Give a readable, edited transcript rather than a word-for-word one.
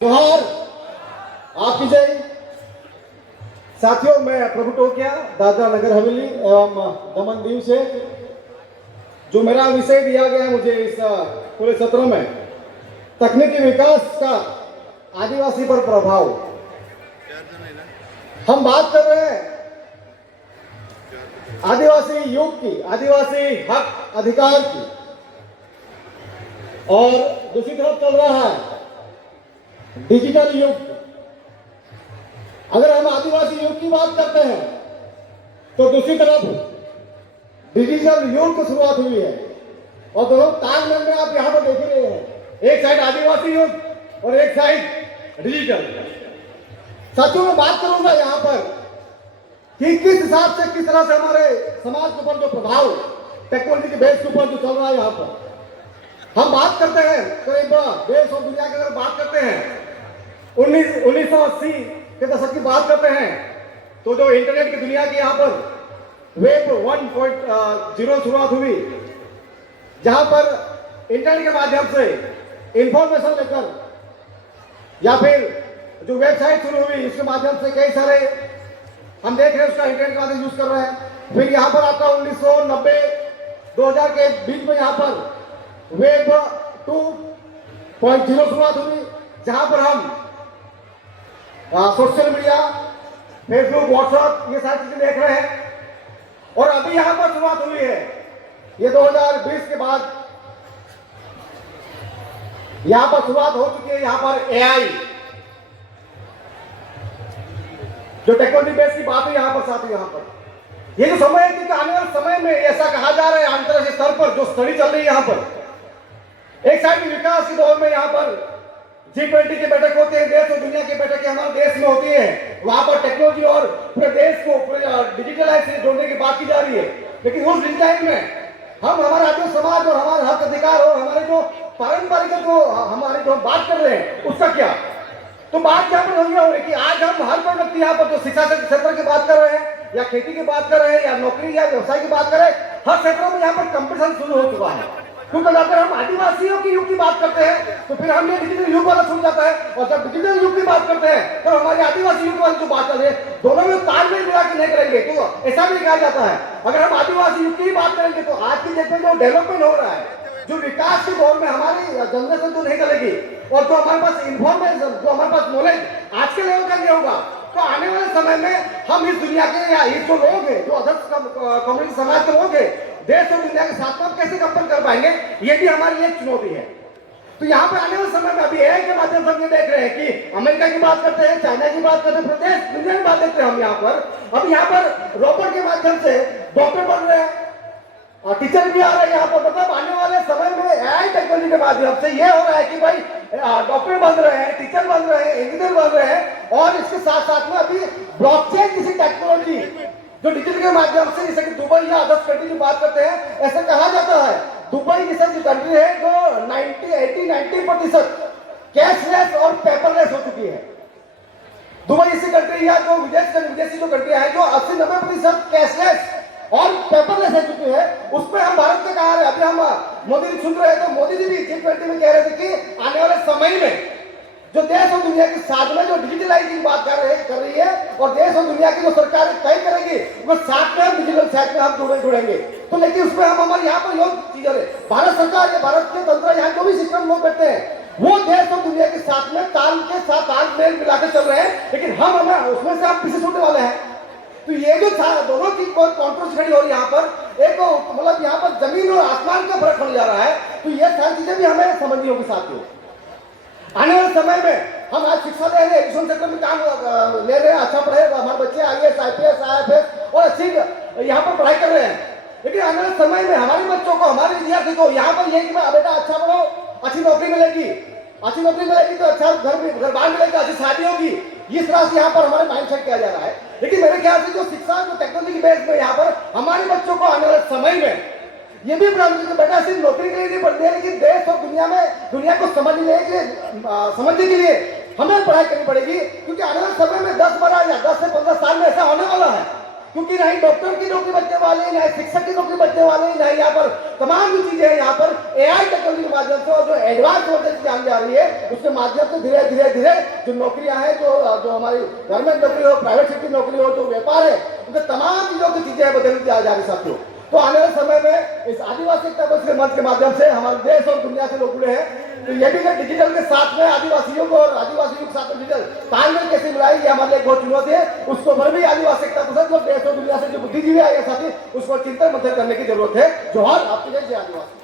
जोहार, आपकी जय। साथियों, मैं प्रभु टोकिया, दादरा नगर हवेली एवं दमन दीव से। जो मेरा विषय दिया गया है मुझे इस पूरे सत्र में, तकनीकी विकास का आदिवासी पर प्रभाव। हम बात कर रहे हैं आदिवासी युग की, आदिवासी हक अधिकार की, और दूसरी तरफ चल रहा है डिजिटल युग। अगर हम आदिवासी युग की बात करते हैं तो दूसरी तरफ डिजिटल युग की शुरुआत हुई है, और दोनों तालमेल में आप यहां पर देख रहे हैं, एक साइड आदिवासी युग और एक साइड डिजिटल। साथियों, मैं बात करूंगा यहां पर कि किस हिसाब से, किस तरह से हमारे समाज के ऊपर जो प्रभाव टेक्नोलॉजी के बेस के ऊपर जो चल रहा है। यहां पर हम बात करते हैं करीब देश और दुनिया की अगर बात करते हैं 1980 के दशक की बात करते हैं, तो जो इंटरनेट की दुनिया की यहाँ पर वेब 1.0 शुरुआत हुई, जहां पर इंटरनेट के माध्यम से इंफॉर्मेशन लेकर या फिर जो वेबसाइट शुरू हुई, इसके माध्यम से कई सारे हम देख रहे हैं उसका इंटरनेट का माध्यम यूज कर रहे हैं। फिर यहाँ पर आपका 1990-2000 के बीच में यहाँ पर वेब 2.0 शुरुआत हुई, जहां पर हम सोशल मीडिया, फेसबुक, व्हाट्सएप, ये सारी चीजें देख रहे हैं। और अभी यहां पर शुरुआत हुई है, ये 2020 के बाद यहां पर शुरुआत हो चुकी है, यहां पर एआई, जो टेक्नोलॉजी बेस की बात है यहां पर। साथ ही यहां पर ये जो समय है कि आने वाले समय में ऐसा कहा जा रहा है अंतरराष्ट्रीय स्तर पर जो स्टडी चल रही है यहां पर, एक साइड विकास के दौर में यहां पर G20 की बैठक होती है, देश और दुनिया की बैठक हमारे देश में होती है। वहां पर टेक्नोलॉजी और पूरे देश को डिजिटलाइज से जोड़ने की बात की जा रही है। लेकिन उस डिजाइन में हम हमारा आदिवासी समाज और हमारे हक अधिकार और हमारे जो पारंपरिक जो हमारे जो बात कर रहे हैं उसका क्या। तो बात क्या पर हो रही है कि आज हम हर कोई व्यक्ति यहाँ पर जो शिक्षा क्षेत्र की बात कर रहे हैं, या खेती की बात कर रहे हैं, या नौकरी या व्यवसाय की बात कर रहे हैं, हर क्षेत्रों में यहाँ पर कंपटीशन शुरू हो चुका है। क्योंकि अगर हम आदिवासियों की युग की बात करते हैं तो फिर हमने डिजिटल युग वाला छूट जाता है, और जब डिजिटल युग की बात करते हैं तो हमारे आदिवासी युग वाली जो बात चल रही है, दोनों में तालमेल मिला के नहीं करेंगे तो ऐसा भी कहा जाता है। अगर हम आदिवासी युग की बात करेंगे तो आज की डेट में जो डेवलपमेंट हो रहा है, जो विकास के दौर में हमारी जनरेशन जो नहीं चलेगी, और जो हमारे पास इंफॉर्मेशन, जो हमारे पास नॉलेज आज के लेवल का नहीं होगा, तो आने वाले समय में हम इस दुनिया के या इस जो लोग हैं, जो अदर कम्युनिटी समाज के लोग हैं, देश और दुनिया के साथ में कैसे कंपेयर कर पाएंगे, ये भी हमारे लिए चुनौती है। तो यहाँ पे आने वाले समय में अभी एआई के माध्यम से हम ये देख रहे हैं कि अमेरिका की बात करते हैं, चाइना की बात करते हैं, प्रदेश दुनिया की बात देखते हैं हम यहाँ पर। अब यहाँ पर रोबोट के माध्यम से डॉक्टर बन रहे हैं और टीचर भी आ रहे हैं यहाँ पर। मतलब आने वाले समय में एआई टेक्नोलॉजी के माध्यम से ये हो रहा है कि भाई डॉक्टर बन रहे हैं, टीचर बन रहे हैं, इंजीनियर बन रहे हैं, और इसके साथ साथ में अभी ब्लॉकचेन किसी टेक्नोलॉजी जो डिजिटल के माध्यम से, जैसे कि दुबई या अदर कंट्री की बात करते हैं, ऐसा कहा जाता है दुबई जैसी कंट्री है जो 90% कैशलेस और पेपरलेस हो चुकी है। दुबई ऐसी कंट्री है जो विदेशी जो कंट्रियां हैं जो 80-90% कैशलेस और पेपरलेस हो चुकी है, उसमें हम भारत से कहा रहे। अभी हम मोदी जी सुन रहे हैं तो मोदी जी भी G20 में कह रहे थे कि आने वाले समय में जो देश और दुनिया के साथ में जो डिजिटलाइजिंग की बात कर रही है, और देश और दुनिया की जो सरकारें तय करेगी वो साथ में हम डिजिटल साथ में हम जुड़ेंगे। तो लेकिन उसमें हम हमारे यहाँ पर योग चीजें, भारत सरकार या भारत के तंत्र यहाँ जो भी सिस्टम लोग बैठते हैं वो देश और दुनिया के साथ में तालमेल मिलाकर चल रहे हैं, लेकिन हम उसमें से आप पीछे छूटने वाले हैं। तो ये जो दोनों की बहुत कॉन्ट्रोवर्सी खड़ी हो रही है यहाँ पर, एक मतलब यहाँ पर जमीन और आसमान का फर्क पड़ जा रहा है। तो ये सारी चीजें भी हमें समझनी होगी साथियों। आने वाले समय में हम आज शिक्षा ले रहे हैं, एजुकेशन सेक्टर में काम ले रहे हैं, अच्छा पढ़े हमारे बच्चे IAS, IPS, IFS और अच्छी यहाँ पर पढ़ाई कर रहे हैं। लेकिन आने वाले समय में हमारे बच्चों को, हमारे विद्यार्थी को यहाँ पर ये कि बेटा अच्छा पढ़ो, अच्छी नौकरी मिलेगी, तो अच्छा घर बार मिलेगा, अच्छी शादी होगी, इस तरह से यहाँ पर हमारे माइंडसेट किया जा रहा है। लेकिन मेरे ख्याल से जो शिक्षा, जो टेक्नोलॉजी की बेस में यहाँ पर हमारे बच्चों को आने वाले समय में ये भी बेटा सिर्फ नौकरी के लिए नहीं पढ़ती है, लेकिन देश और दुनिया को समझने के लिए हमें पढ़ाई करनी पड़ेगी। क्योंकि आने वाले समय में 10-12 या 10 से 15 साल में ऐसा होने वाला है क्योंकि ना ही डॉक्टर की नौकरी बचने वाली है, ना ही शिक्षक की नौकरी बचने वाली है, ना ही यहाँ पर तमाम जो चीजें हैं यहाँ पर एआई टेक्नोलॉजी के माध्यम से और जो एडवांस वर्जन की आने जा रही है उसके माध्यम से धीरे धीरे धीरे जो नौकरियां हैं, जो हमारी गवर्नमेंट नौकरी हो, प्राइवेट सेक्टर नौकरी हो, जो व्यापार है, उनके तमाम चीजों की चीजें बदलती जा रही साथियों। तो आने वाले समय में इस आदिवासी एकता मंच के मंच के माध्यम से हमारे देश और दुनिया से लोग जुड़े हैं, तो ये भी डिजिटल के साथ में आदिवासियों को और आदिवासियों के साथ में डिजिटल तालमेल कैसे मिलाई, ये हमारे लिए एक बहुत चुनौती है। उसको पर भी आदिवासी एकता परिषद जो देश और दुनिया से जो बुद्धिजीवी आए साथी, उसको चिंतन मंथन करने की जरूरत है। जोहार, आपकी जय, जय आदिवासी।